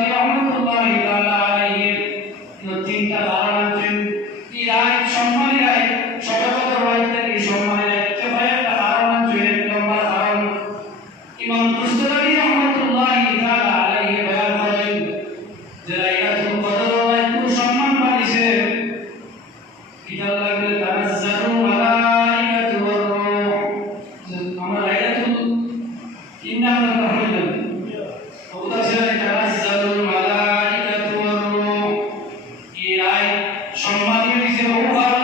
محمد الله الا الله نو 3 تا باران چين সম্মানীয় বিশেষ উপহার